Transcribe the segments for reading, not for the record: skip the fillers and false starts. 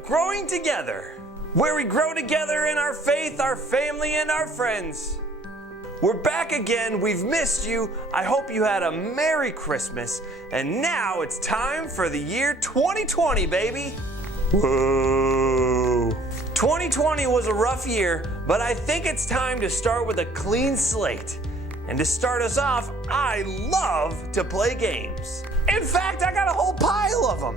of Growing Together, where we grow together in our faith, our family, and our friends. We're back again. We've missed you. I hope you had a Merry Christmas. And now it's time for the year 2020, baby. Whoa. 2020 was a rough year, but I think it's time to start with a clean slate. And to start us off, I love to play games. In fact, I got a whole pile of them.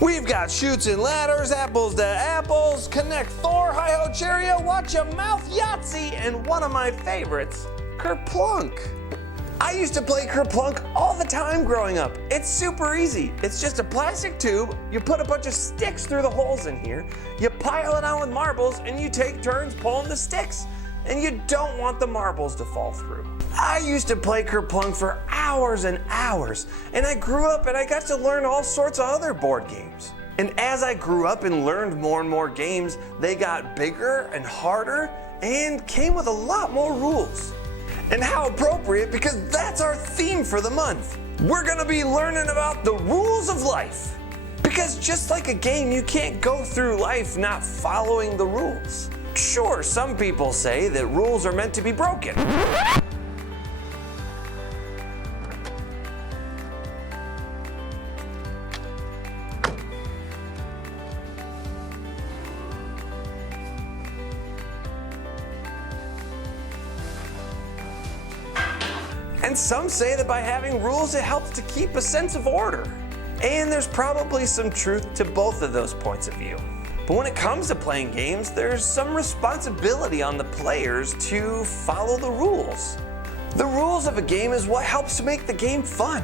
We've got Chutes and Ladders, Apples to Apples, Connect Thor, Hi-Ho Cheerio, Watch Your Mouth, Yahtzee, and one of my favorites, Kerplunk. I used to play Kerplunk all the time growing up. It's super easy. It's just a plastic tube. You put a bunch of sticks through the holes in here. You pile it on with marbles and you take turns pulling the sticks. And you don't want the marbles to fall through. I used to play Kerplunk for hours and hours. And I grew up and I got to learn all sorts of other board games. And as I grew up and learned more and more games, they got bigger and harder and came with a lot more rules. And how appropriate, because that's our theme for the month. We're gonna be learning about the rules of life. Because just like a game, you can't go through life not following the rules. Sure, some people say that rules are meant to be broken. And some say that by having rules, it helps to keep a sense of order. And there's probably some truth to both of those points of view. But when it comes to playing games, there's some responsibility on the players to follow the rules. The rules of a game is what helps to make the game fun.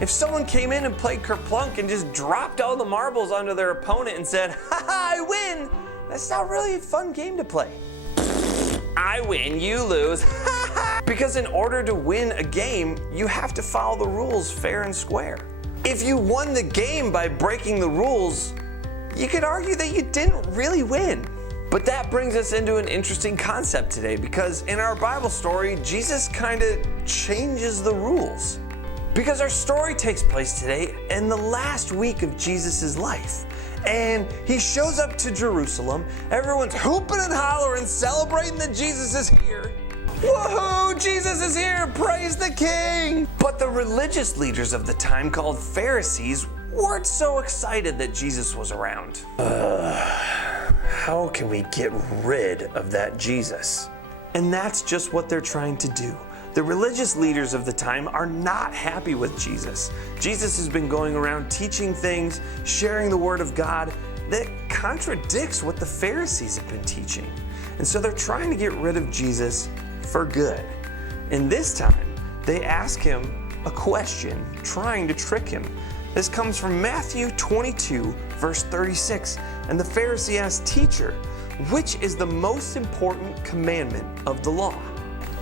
If someone came in and played Kerplunk and just dropped all the marbles onto their opponent and said, "Ha ha, I win," that's not really a fun game to play. I win, you lose. Because in order to win a game, you have to follow the rules fair and square. If you won the game by breaking the rules, you could argue that you didn't really win. But that brings us into an interesting concept today, because in our Bible story, Jesus kind of changes the rules. Because our story takes place today in the last week of Jesus' life. And he shows up to Jerusalem. Everyone's hooping and hollering, celebrating that Jesus is here. Woohoo! Jesus is here! Praise the King! But the religious leaders of the time, called Pharisees, weren't so excited that Jesus was around. How can we get rid of that Jesus? And that's just what they're trying to do. The religious leaders of the time are not happy with Jesus. Jesus has been going around teaching things, sharing the word of God that contradicts what the Pharisees have been teaching. And so they're trying to get rid of Jesus for good. And this time, they ask him a question, trying to trick him. This comes from Matthew 22, verse 36. And the Pharisee asked, "Teacher, which is the most important commandment of the law?"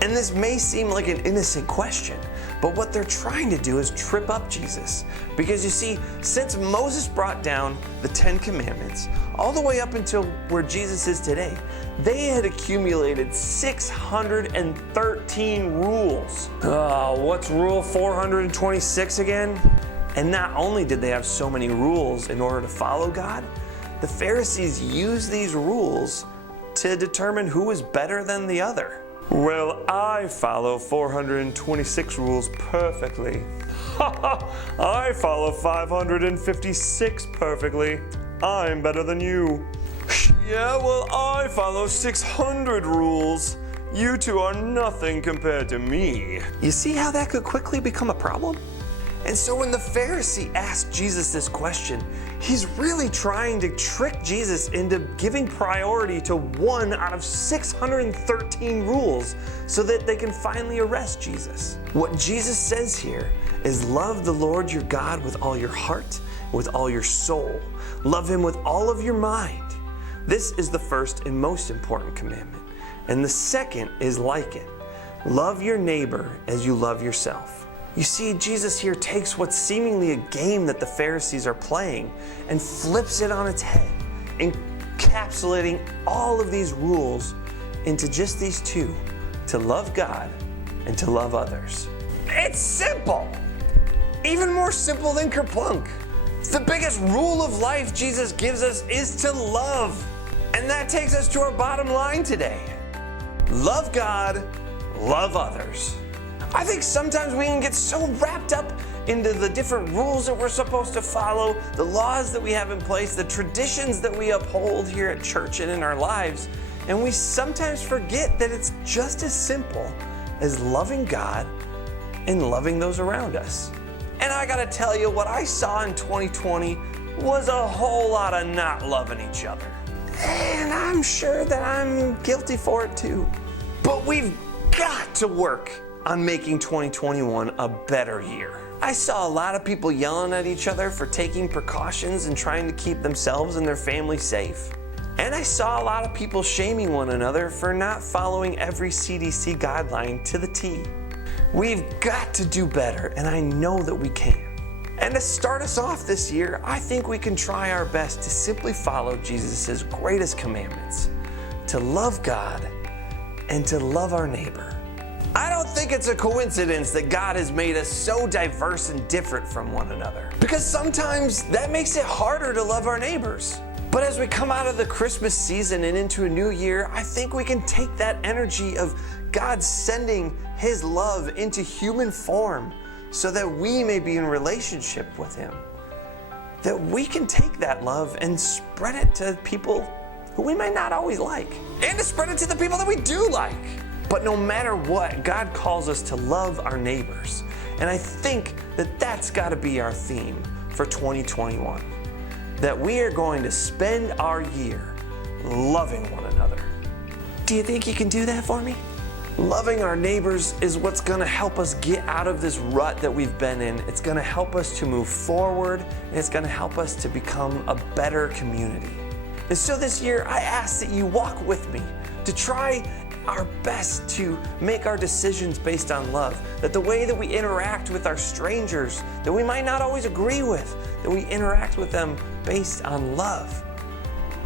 And this may seem like an innocent question, but what they're trying to do is trip up Jesus. Because you see, since Moses brought down the 10 Commandments, all the way up until where Jesus is today, they had accumulated 613 rules. What's rule 426 again? And not only did they have so many rules in order to follow God, the Pharisees used these rules to determine who was better than the other. Well, I follow 426 rules perfectly. I follow 556 perfectly. I'm better than you. Yeah, well, I follow 600 rules. You two are nothing compared to me. You see how that could quickly become a problem? And so when the Pharisee asked Jesus this question, he's really trying to trick Jesus into giving priority to one out of 613 rules so that they can finally arrest Jesus. What Jesus says here is love the Lord your God with all your heart, with all your soul. Love him with all of your mind. This is the first and most important commandment. And the second is like it. Love your neighbor as you love yourself. You see, Jesus here takes what's seemingly a game that the Pharisees are playing and flips it on its head, encapsulating all of these rules into just these two, to love God and to love others. It's simple! Even more simple than Kerplunk. The biggest rule of life Jesus gives us is to love. And that takes us to our bottom line today. Love God, love others. I think sometimes we can get so wrapped up into the different rules that we're supposed to follow, the laws that we have in place, the traditions that we uphold here at church and in our lives, and we sometimes forget that it's just as simple as loving God and loving those around us. And I gotta tell you, what I saw in 2020 was a whole lot of not loving each other. And I'm sure that I'm guilty for it too. But we've got to work on making 2021 a better year. I saw a lot of people yelling at each other for taking precautions and trying to keep themselves and their family safe. And I saw a lot of people shaming one another for not following every CDC guideline to the T. We've got to do better, and I know that we can. And to start us off this year, I think we can try our best to simply follow Jesus' greatest commandments, to love God and to love our neighbor. I don't think it's a coincidence that God has made us so diverse and different from one another, because sometimes that makes it harder to love our neighbors. But as we come out of the Christmas season and into a new year, I think we can take that energy of God sending His love into human form so that we may be in relationship with Him. That we can take that love and spread it to people who we might not always like, and to spread it to the people that we do like. But no matter what, God calls us to love our neighbors. And I think that that's got to be our theme for 2021. That we are going to spend our year loving one another. Do you think you can do that for me? Loving our neighbors is what's going to help us get out of this rut that we've been in. It's going to help us to move forward, and it's going to help us to become a better community. And so this year, I ask that you walk with me to try our best to make our decisions based on love. That the way that we interact with our strangers that we might not always agree with, that we interact with them based on love,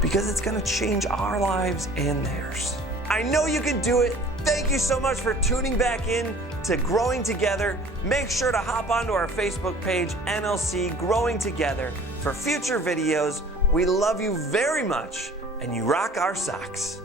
because it's going to change our lives and theirs. I know you can do it. Thank you so much for tuning back in to Growing Together. Make sure to hop onto our Facebook page, NLC Growing Together, for future videos. We love you very much, and you rock our socks.